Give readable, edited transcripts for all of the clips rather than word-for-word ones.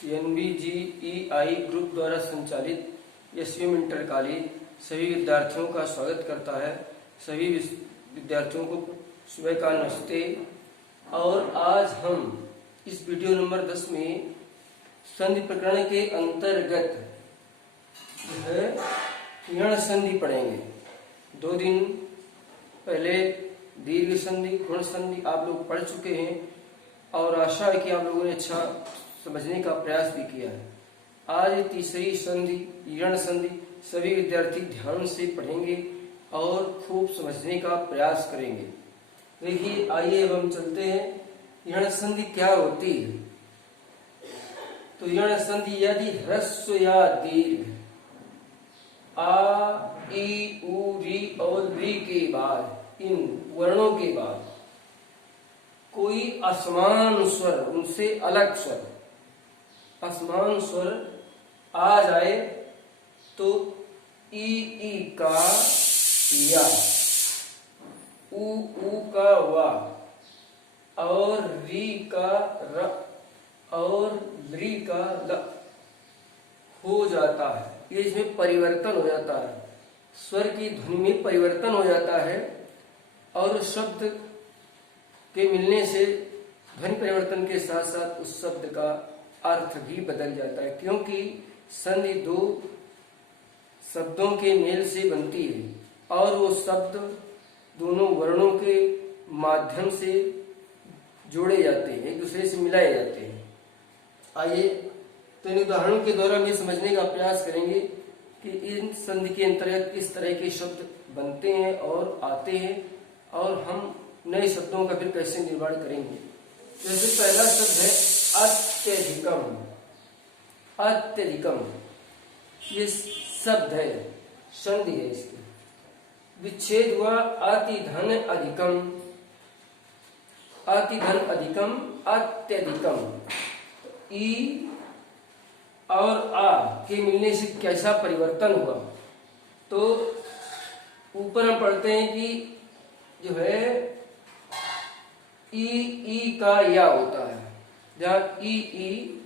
NBGEI group द्वारा संचालित SVM inter college सभी विद्यार्थियों का स्वागत करता है। सभी विद्यार्थियों को सुबह का नमस्ते। और आज हम इस वीडियो नंबर 10 में संधि प्रकरण के अंतर्गत जो है यण संधि पढ़ेंगे। 2 दिन पहले दीर्घ संधि, गुण संधि आप लोग पढ़ चुके हैं और आशा है कि आप लोगों ने अच्छा समझने का प्रयास भी किया है। आज तीसरी संधि यण संधि सभी विद्यार्थी ध्यान से पढ़ेंगे और खूब समझने का प्रयास करेंगे। देखिए, आइए अब हम चलते हैं। यण संधि क्या होती है? तो यण संधि यदि ह्रस्व या दीर्घ आ, ई, उ, री और री के बाद, इन वर्णों के बाद कोई असमान स्वर, उनसे अलग स्वर, असमान स्वर आ जाए तो ई का या, उ का वा और री का र और री का ल हो जाता है। ये इसमें परिवर्तन हो जाता है, स्वर की ध्वनि में परिवर्तन हो जाता है और शब्द के मिलने से ध्वनि परिवर्तन के साथ साथ उस शब्द का अर्थ भी बदल जाता है, क्योंकि संधि 2 शब्दों के मेल से बनती है और वो शब्द दोनों वर्णों के माध्यम से जोड़े जाते हैं, एक दूसरे से मिलाए जाते हैं। आइए तो इन उदाहरणों के द्वारा हम समझने का प्रयास करेंगे कि इन संधि के अंतर्गत किस तरह के शब्द बनते हैं और आते हैं और हम नए शब्दों का फिर कैसे निर्माण करेंगे। जैसे पहला शब्द है अत्यधिकम। अत्यधिकम ये शब्द है, संधि है इसकी। विच्छेद हुआ अति धन अधिकम। अति धन अधिकम, अत्यधिकम। ई और आ के मिलने से कैसा परिवर्तन हुआ? तो ऊपर हम पढ़ते हैं कि जो है ई का या होता है। जहाँ ई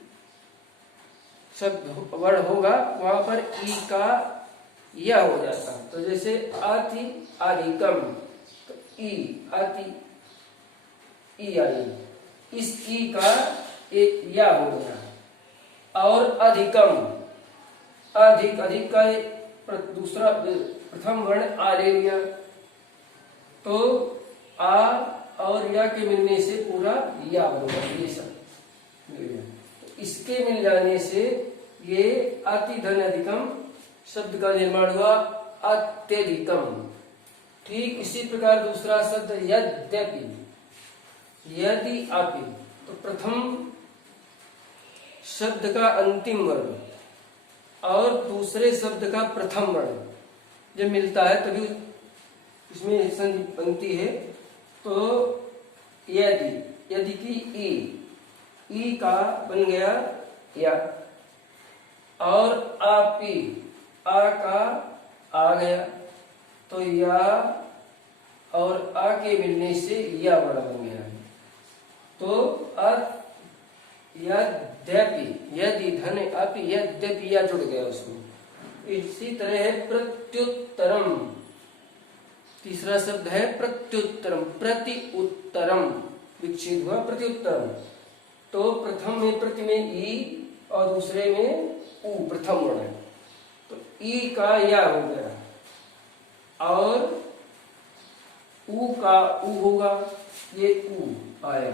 शब्द वर्ड होगा वहां पर ई का या हो जाता है। तो जैसे अति अधिकम, तो ई अति ई आई, इस ई का एक या हो गया। और अधिकम, अधिक, अधिक का दूसरा प्रथम वर्ण आ ले लिया, तो आ और या के मिलने से पूरा या बन गया, ये सब मिल गया। तो इसके मिल जाने से ये अति धन अधिकम शब्द का निर्माण हुआ अत्यधिकम। ठीक इसी प्रकार दूसरा शब्द यद्यपि, यदि आपि, तो प्रथम शब्द का अंतिम वर्ण और दूसरे शब्द का प्रथम वर्ण जब मिलता है तभी इसमें संधि बनती है। तो यदि, यदि की ई का बन गया या, और आपी, आ का आ गया, तो या और आ के मिलने से या वर्ण बन गया। तो यद्यपि, यदि धन अपि, यद्यपि या जुड़ गया उसमें। इसी तरह है प्रत्युत्तरम। तीसरा शब्द है प्रत्युत्तरम, प्रति उत्तरम, विच्छेद हुआ प्रत्युत्तरम। तो प्रथम में प्रति में ई और दूसरे में उ, प्रथम वर्ण है, तो ई का या हो गया और उ का उ होगा, ये उ आया,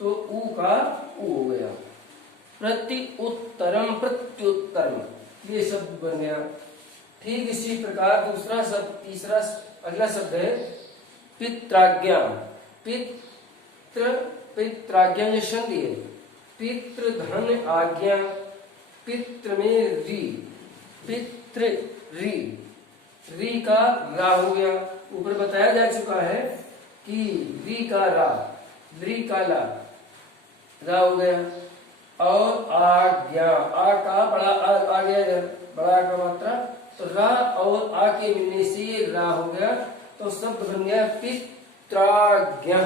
तो उ का उ हो गया। प्रति उत्तरम, प्रत्युत्तरम, ये शब्द बन गया। ठीक इसी प्रकार दूसरा शब्द, तीसरा अगला शब्द है पित्राज्ञा। पित्राज्ञा जो संधि है, पितृ धन आज्ञा, पितृ में री, पितृ री, री का रा हो गया। ऊपर बताया जा चुका है कि री का रा, री का ला, रा हो गया। और आज्ञा, आ का बड़ा आ गया इधर, बड़ा का मात्रा, तो रा और आ के मिलने से ये रा हो गया, तो शब्द बन गया पित्राज्ञा।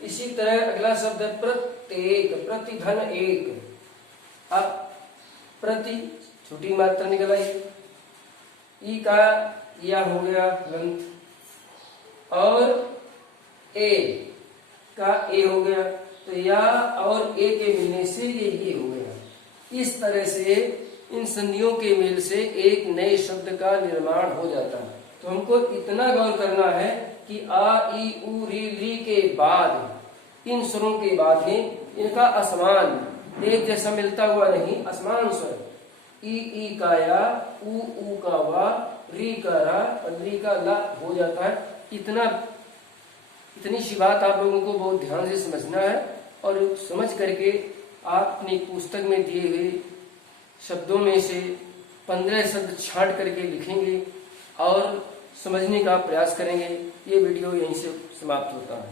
इसी तरह अगला शब्द है प्रत्येक, प्रतिधन एक, अब प्रति छोटी मात्रा निकल आई, ई का या हो गया लंत और ए का ए हो गया, तो या और ए के मिलने से ये हो गया। इस तरह से इन संधियों के मेल से एक नए शब्द का निर्माण हो जाता है। तो हमको इतना गौर करना है कि आ ई उ री ली के बाद इन स्वरों के बाद में इनका असमान एक जैसा मिलता हुआ नहीं, असमान स्वर ई का या, उ का वा, री का रा और री का ला हो जाता है। इतनी सी बात आप लोगों को बहुत ध्यान से समझना है और समझ करके आप अपनी पुस्तक में दिए हुए शब्दों में से 15 शब्द छांट करके लिखेंगे और समझने का प्रयास करेंगे। ये वीडियो यहीं से समाप्त होता है।